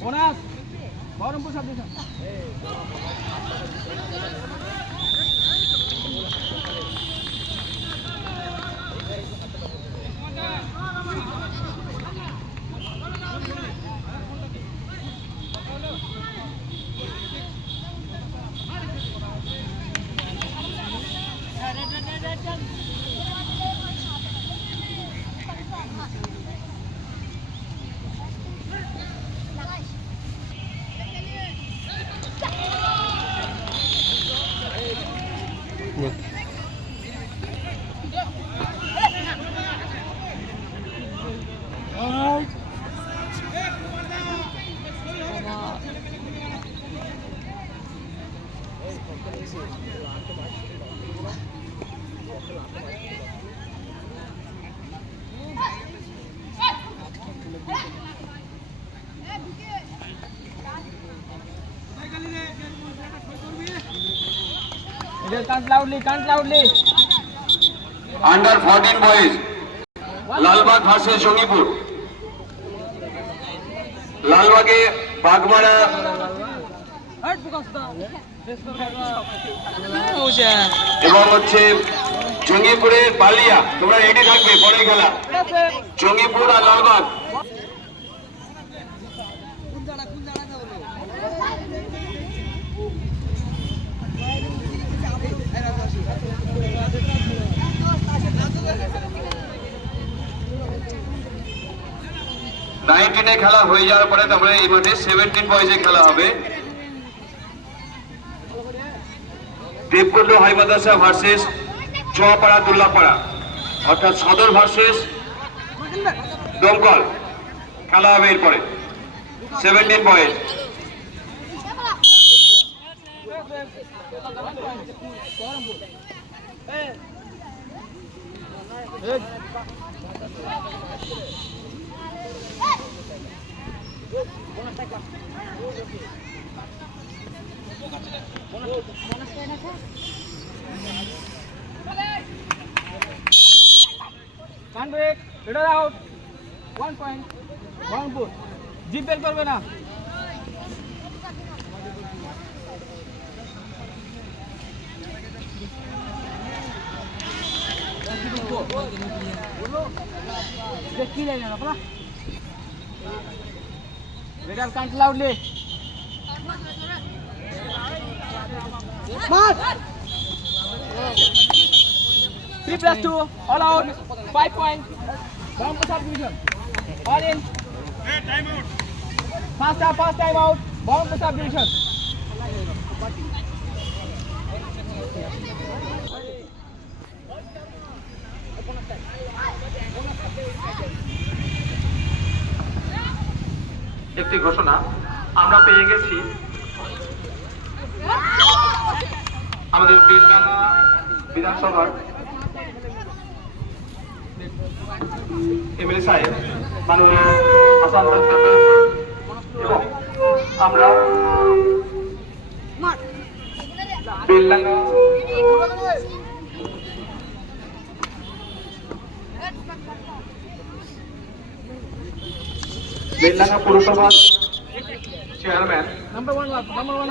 Bonus Baharampur sub cant loudly cant loudly under fourteen boys Lalbag versus Jangipur লালবাগে Bagmara এবং হচ্ছে জঙ্গিপুরের বালিয়া। তোমরা ready থাকবে পরে খেলা জঙ্গিপুর আর লালবাগ নাইনটিনে খেলা হয়ে যাওয়ার পরে তারপরে এই মাঠে সেভেন্টিন বয়েজে খেলা হবে। দেবকুণ্ড হাই মাদ্রাসা ভার্সেস চপাড়া দুল্লাপাড়া। অর্থাৎ সদর ভার্সেস দমকল। খেলা হবে এরপরে। Seventeen boys cant break raider out one point Baharampur zip বের করবে না কি লাগে না পড়া radar count loudly Three plus two, all out, five point. Bottom sub division. All in. Fast out, fast time out. Bottom sub division. একটি ঘোষণা আমরা পেয়ে গেছি। আমাদের বিধানসভার এমএলএ সাহেব মাননীয় আমরা বেলডাঙ্গা বেলডাঙ্গা পুরসভার chairman Number one out, number one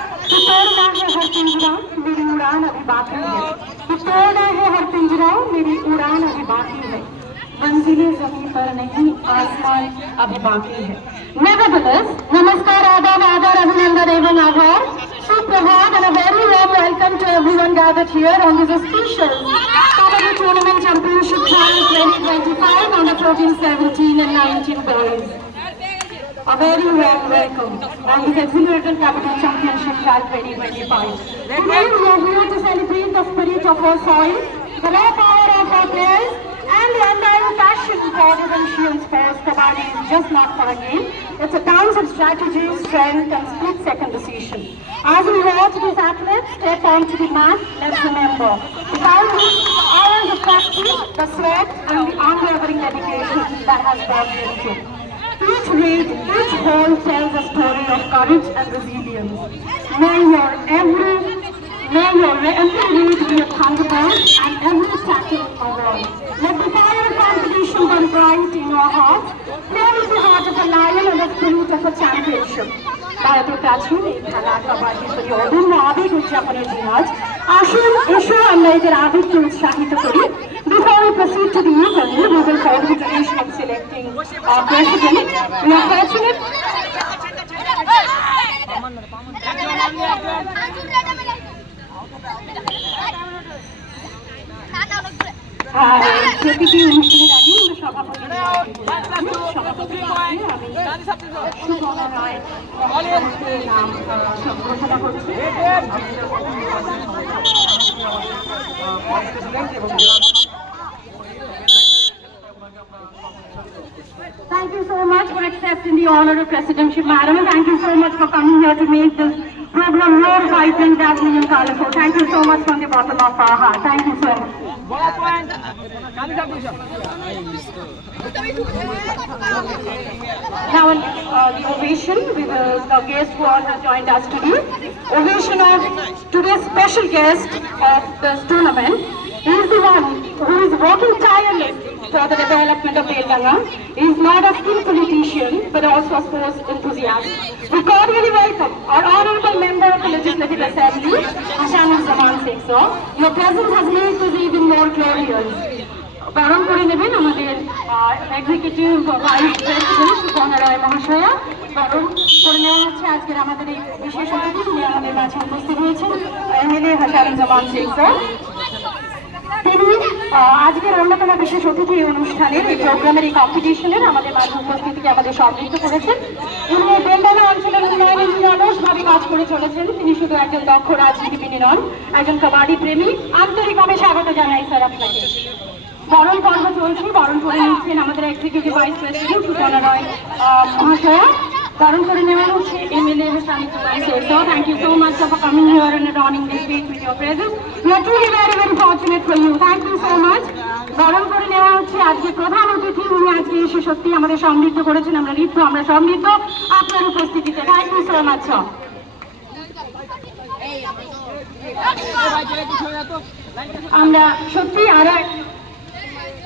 तो तोड़ना है हर पिंजरा मेरी उड़ान अभी बाकी है तो तोड़ना है हर पिंजरा मेरी उड़ान अभी बाकी है मंजिलें ज़मीन पर नहीं आसमान अभी बाकी है Nevertheless, नमस्कार आदाब आदर अभिनंदन एवं आभार सुप्रभात and a very warm welcome to everyone gathered here on this special Kabaddi Tournament Championship Trial 2025 under 14, 17 and 19 boys. A very warm welcome on this exhilarating capital championship track 2025. Today we are here to celebrate the spirit of our soil, the raw power of our players, and the undying passion for essential sports. Kabaddi is just not for a game. It's a dance of strategy, strength, and split-second decision. As we watch these athletes step onto the mat, let's remember without these hours of practice, the sweat, and the unwavering dedication that has brought them to. Each read, each hole tells a story of courage and resilience. May your every, may your every read be a thunderbolt and every tackle a wall. Let the fire of competition burn bright in your heart. Play with the heart of a lion and the spirit of a championship. ভারতের প্রাচীন এই খেলা কাবাডি তৈরি অদম্য আবেগ উদযাপনের দিন আজ আসুন এসো আমরা এদের আবেগকে উৎসাহিত করি we proceed to the event, we will follow the tradition of selecting our president. We are fortunate প্রতিটি অনুষ্ঠানের আগে সভাপতি সভাপতি আমি সুবর্ণা রায় নাম ঘোষণা করছি Thank you so much for accepting the honor of presidency, madam, and thank you so much for coming here to make this program more vibrant, dazzling, and colorful. Thank you so much from the bottom of our heart. Thank you so much. Now, uh, the ovation with the guests who all have joined us today. Ovation of today's special guest of this tournament. He is the one who is working tirelessly for the development of Telangana. He is not a skilled politician, but also a sports enthusiast. We cordially welcome our honorable member of the Legislative Assembly, Ashanul Zaman Singh, sir. Your presence has made this even more glorious. বরণ করে নেবেন আমাদের executive vice president Suparna Ray মহাশয়া বরণ করে নেওয়া হচ্ছে আজকের আমাদের এই বিশেষ অতিথি আমাদের মাঝে উপস্থিত হয়েছেন এমএলএ হাসানুজ্জামান শেখ স্যার আজকের অন্যতম বিশেষ অতিথি এই অনুষ্ঠানের, এই প্রোগ্রামের, এই কম্পিটিশনের আমাদের মাঝে উপস্থিতিকে আমাদের সমৃদ্ধ করেছেন। তিনি এই অঞ্চলের উন্নয়নে তিনি অলসভাবে কাজ করে চলেছেন, তিনি শুধু একজন দক্ষ রাজনীতিবিদ নন, একজন কাবাডি প্রেমী। আন্তরিকভাবে স্বাগত জানাই, স্যার, আপনাকে। বরণ পর্ব চলছে, বরণ করে নিচ্ছেন আমাদের executive vice president Suparna Roy মহাশয়া। করে নেওয়া হচ্ছে MLA So thank you so much for coming here and adorning this week with your presence. We are truly very very fortunate for you. Thank you so much. বরণ করে নেওয়া হচ্ছে আজকে প্রধান অতিথি উনি আজকে এসে সত্যি আমাদের সমৃদ্ধ করেছেন আমরা ঋদ্ধ আমরা সমৃদ্ধ আপনার উপস্থিতিতে থ্যাংক ইউ সো মাচ আমরা সত্যি আরও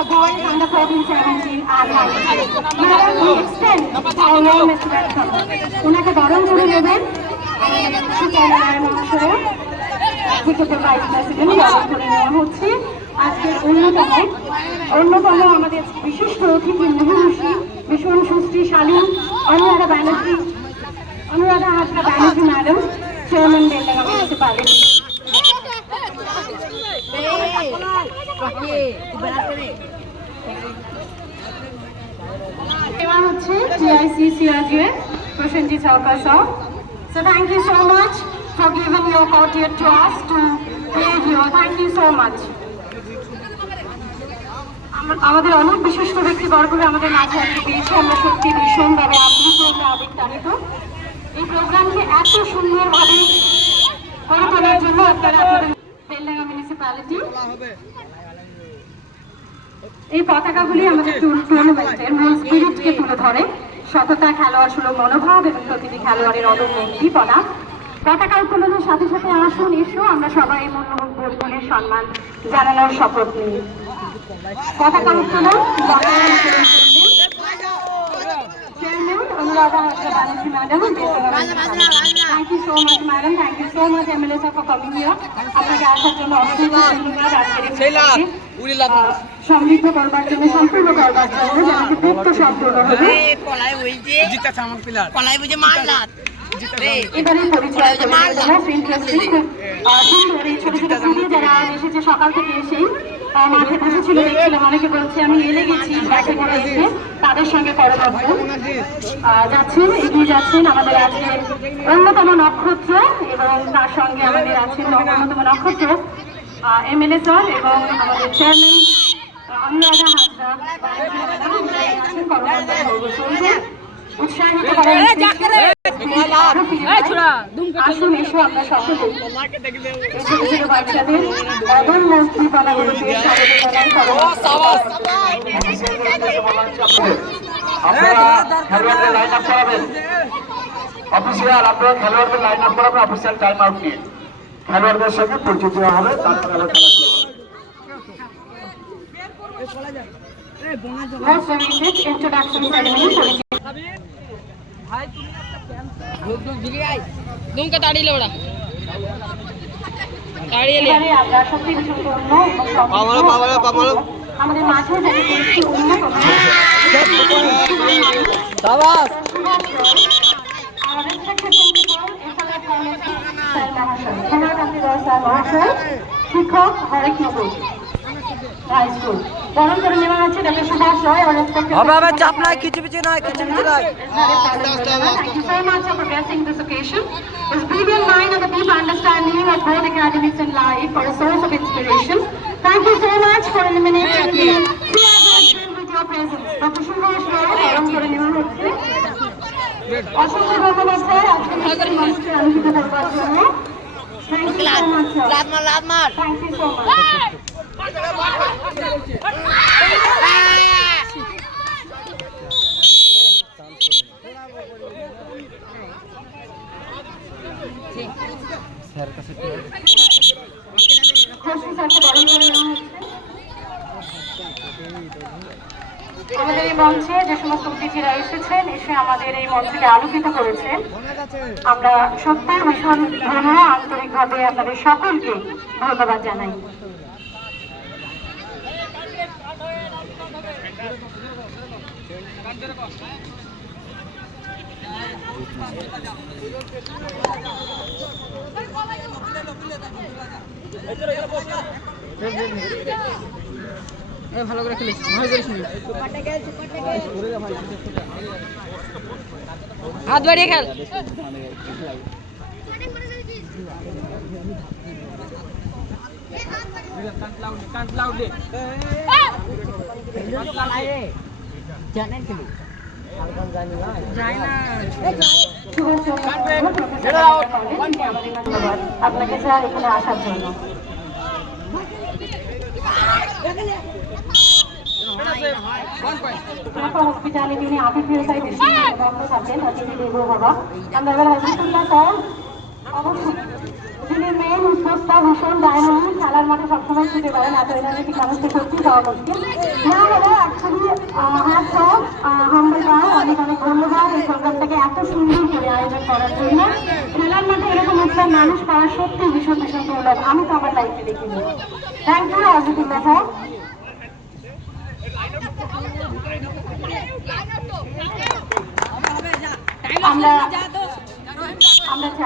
for boys under 14, 17 and 19. Madam, we extend our warmest welcome. ওনাকে বরণ করে নেবেন সুপর্ণা মহাশয় এক্সিকিউটিভ ভাইস প্রেসিডেন্ট বরণ করে নেওয়া হচ্ছে আজকের অন্যতম অন্যতম আমাদের বিশিষ্ট অতিথি মহিষী ভীষণ সুশ্রী Anuradha Banerjee Anuradha Hazra Banerjee madam chairman Beldanga municipality দেওয়া So, thank you so much for giving your courtesy to us to play here. Thank you so much. আমাদের অনেক বিশিষ্ট ব্যক্তিবর্গরা আমাদের মাঝে আজকে পেয়েছে আমরা সত্যি ভীষণভাবে আপ্লুত আমরা আবেগতাড়িত এই প্রোগ্রামকে এত সুন্দরভাবে করে তোলার জন্য আপনারা আপনাদের বেলডাঙ্গা মিউনিসিপ্যালিটি এই পতাকাগুলি আমাদের টুর্নামেন্টের মূল স্পিরিটকে তুলে ধরে। সততা খেলোয়াড় সুলভ মনোভাব এবং প্রতিটি খেলোয়াড়ের অদম্য উদ্দীপনা। পতাকা উত্তোলনের সাথে সাথে আসুন এসো আমরা সবাই এই মূল্যবান সম্মান জানানোর শপথ নিই। পতাকা উত্তোলন Hasra Banerjee Madam, and Thank you so much, madam. Thank you so much, MLA sir, for coming here. আপনাকে আসার জন্য অসংখ্য ধন্যবাদ আহ, সমৃদ্ধ করবার জন্য সম্পূর্ণ করবার জন্য যেমন সম্পূর্ণ হবে পলাই বইছে পলাই বইছে মারলাত এবারে পরিচয় করে যারা এসেছে সকাল থেকে এসেই মাঠে অনেকে বলছে আমি এলে গেছি বাসে করে এসে তাদের সঙ্গে করবদ্ধ যাচ্ছেন এগিয়ে যাচ্ছেন আমাদের আজকে অন্যতম নক্ষত্র এবং তার সঙ্গে আমাদের আছেন অন্যতম নক্ষত্র এমএলএ স্যার এবং আমাদের চেয়ারম্যান কর্মকর্তা আসুন এসো আমরা সকলে ছোট ছোট বাচ্চাদের অদম মন্ত্রী পালাগুলোকে স্বাগত জানাই আপনারা খেলোয়াড়দের লাইন আপ করাবেন। অফিসিয়াল আপনারা খেলোয়াড়দের লাইন আপ করাবেন অফিসিয়াল টাইম আউট নিয়ে। খেলোয়াড়দের সঙ্গে পরিচিত হবে তারপরে আবার খেলা শুরু হবে। Most immediate পরিচিত। দুমকে তাড়িয়ে ওরা তাড়িয়ে সত্যি ভীষণ এবং সমৃদ্ধ আমাদের অন্যতম আমাদের শিক্ষক হরেক নগর। হাই স্কুল হবে হবে চাপ নাই কিছু কিছু নয় কিছু কিছু নয় Thank you so much for progressing this occasion. His brilliant mind and the deep understanding of both academics and life are a source of inspiration. Thank you so much for illuminating the with your presence. Dr. Subhash Roy, বরণ করে নেওয়া হচ্ছে অসংখ্য ধন্যবাদ sir আজকে এই মঞ্চে আলোচিত করবার জন্য thank you so much sir লাত মার লাত মার থ্যাংক ইউ সো মাচ হচ্ছে আমাদের এই মঞ্চে যে সমস্ত অতিথিরা এসেছেন, এসে আমাদের এই মঞ্চকে আলোকিত করেছেন। আমরা সত্যি ভীষণ ধন্য, আন্তরিকভাবে আপনাদের সকলকে ধন্যবাদ জানাই। ভালো করে খেলিস ভালো করে শুনি হাত বাড়িয়ে খেল। ধন্যবাদ আপনাকে স্যার এখানে আসার জন্য। হসপিটালিটি নিয়ে আতিথেয়তায় বেশি থাকেন অতিথি দেব বাবা আমরা এবার স্যার। অবশ্যই। যিনি মেন উদ্যোক্তা ভীষণ ডায়নামিক খেলার মাঠে সবসময় ছুটে পারেন এত এনার্জেটিক মানুষকে সত্যি মুশকিল। না হলে অ্যাকচুয়ালি হ্যাঁ স্যার হাম্বল পাও অনেক অনেক ধন্যবাদ এই প্রোগ্রামটাকে এত সুন্দর করে আয়োজন করার জন্য। খেলার মাঠে এরকম উৎসাহ মানুষ পাওয়া সত্যি ভীষণ ভীষণ দুর্লভ আমি তো আমার লাইফে দেখিনি। থ্যাংক ইউ আজিদুল্লাহ স্যার আমরা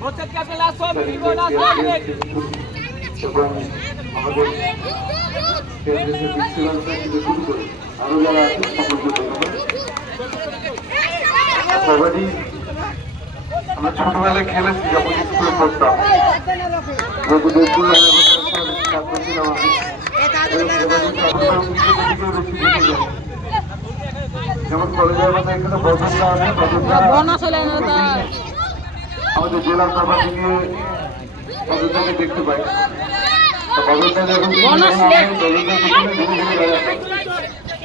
হচ্ছে কাছে লাস্ট হবে আমাদের শুরু করে আরও যারা কবাডি আমরা ছোটবেলায় খেলেছি, যখন স্কুলে পড়তাম। যেমন কলেজে আমাদের এখানে বদলটা আছে আমাদের জেলা কবাডি দেখতে পাই বদলটা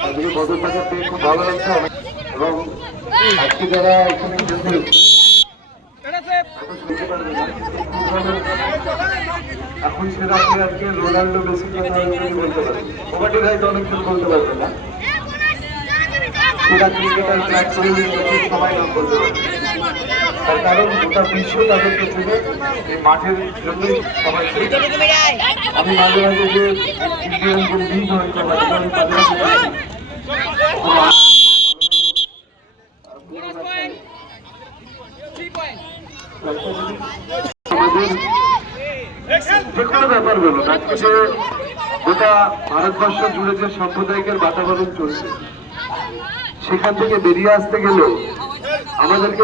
তাদেরকে বদলটাকে পেয়ে খুব ভালো লাগছে এবং আজকে যারা এখানে এখন শুনতে পারবে না। এখন সেরা প্লেয়ারকে রোনাল্ডো মেসি বলতে পারি কবাডির হয়তো অনেক কিছু বলতে পারবে না সেরা ক্রিকেটার বিরাট কোহলি সবাই নাম তার কারণ গোটা বিশ্ব তাদেরকে চেনে মাঠের জন্যই সবাই। আমি মাঝে মাঝে যে ইন্ডিয়ান যে লিগ বাতাবরণ চলছে, সেখান থেকে বেরিয়ে আসতে গেলেও আমাদেরকে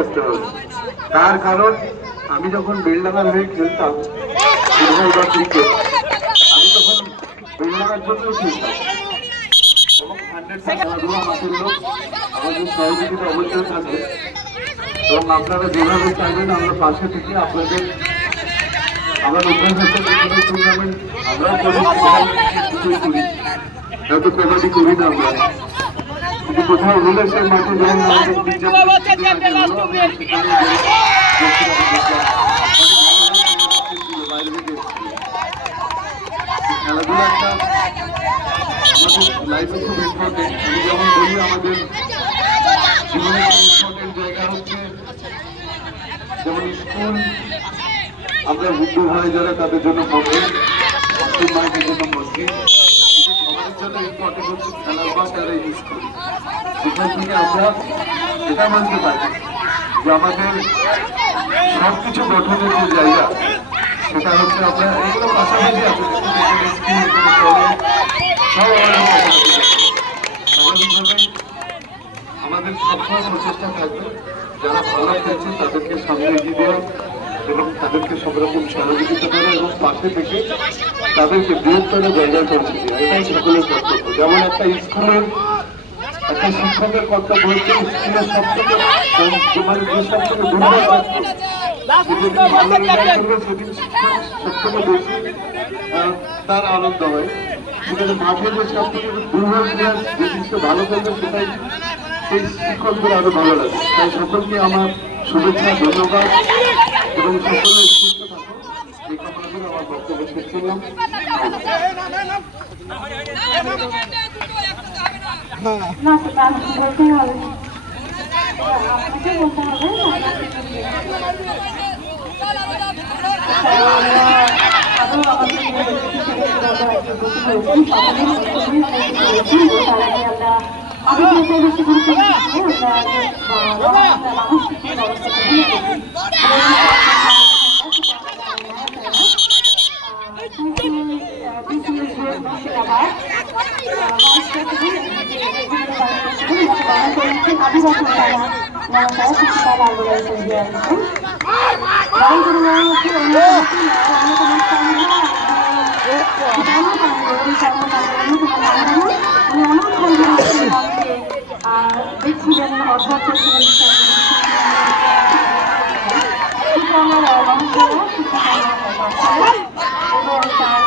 আসতে হবে। তার কারণ, আমি যখন বেলডাঙ্গার হয়ে খেলতাম আমি তখন বেলডাঙ্গার জন্য খেলতাম। আমাদের সহযোগিতা অবশ্যই থাকবে। এবং আপনারা যেভাবে চাইবেন আমরা পাশে থেকে আপনাদের আমার অভ্যাস হচ্ছে টুর্নামেন্ট আমরাও করি। কিছুই করি হয়তো কবাডি করি না আমরা। কিন্তু কোথাও হলে সেই মাঠে যেমন আমাদের বিজ্ঞাপন বাবা, চ্যাম্পিয়ন, লাস্ট টু মিনিট। খেলাধুলা একটা আমাদের লাইফে খুব ইম্পর্টেন্ট যেমন বলি আমাদের জীবনে জায়গা হচ্ছে, যেমন স্কুল, আমরা হিন্দু ভাই যারা তাদের জন্য মন্দির মুসলিম ভাইদের জন্য মসজিদ। হচ্ছে খেলার থেকে আমরা এটা মানতে পারি যে আমাদের সব কিছু গঠনের যে জায়গা, সেটা হচ্ছে আমরা এগুলো পাশাপাশি আছে আমাদের সবসময় প্রচেষ্টা থাকবে যারা ভালো খেলছে তাদেরকে সামনে এগিয়ে দেওয়া এবং তাদেরকে সব রকম সহযোগিতা করা এবং পাশে থেকে তাদেরকে বৃহত্তর জায়গায় পৌঁছে দেওয়া। এটাই সকলের কর্তব্য। যেমন একটা স্কুলের একটা শিক্ষকের কর্তব্য হচ্ছে স্কুলের সব থেকে মানে যে সব থেকে সেদিন সব থেকে বেশি তার আনন্দ হয়। সেখানে মাঠে যে সব দুর্বল ভালো করবে সেটাই সেই শিক্ষকদের আরও ভালো লাগে তাই সকলকে আমার শুভেচ্ছা ধন্যবাদ এবং সকলে আমার বক্তব্য শেষ করলাম আরও আমাদের দেখছিলেন অসহ্য ছিলেন এবং তার